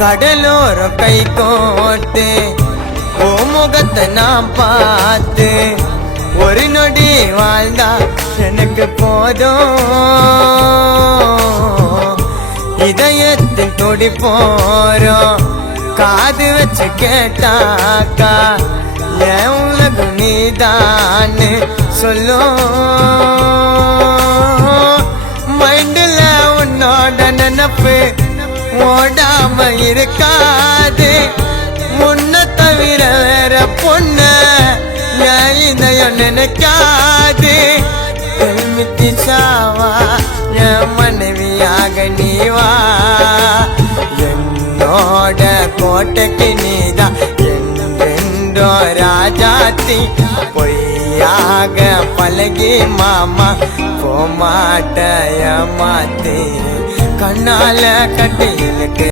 கடலோர கை கோட்டு ஓ முகத்தை நான் பார்த்து ஒரு நொடி வாழ்ந்தா எனக்கு போதும். இதயத்தில் தொடி போறோம் காது வச்சு கேட்டாக்கா என் உலகம் நீதான்னு சொல்லும். மைண்டில் உன்னோட நினப்பு ஓடாம இருக்காது. முன்ன தவிர வேற பொண்ண என் இதயம் நினைக்காது. எல்மித்தி சாவா என் மனைவியாக நீவா. என்னோட கோட்டைக்கு நீதான் என்றென்றோ ராஜாத்தி. பொய்யாக பழகி மாமா போமாட்ட ஏமாத்தி கண்ணால கட்டி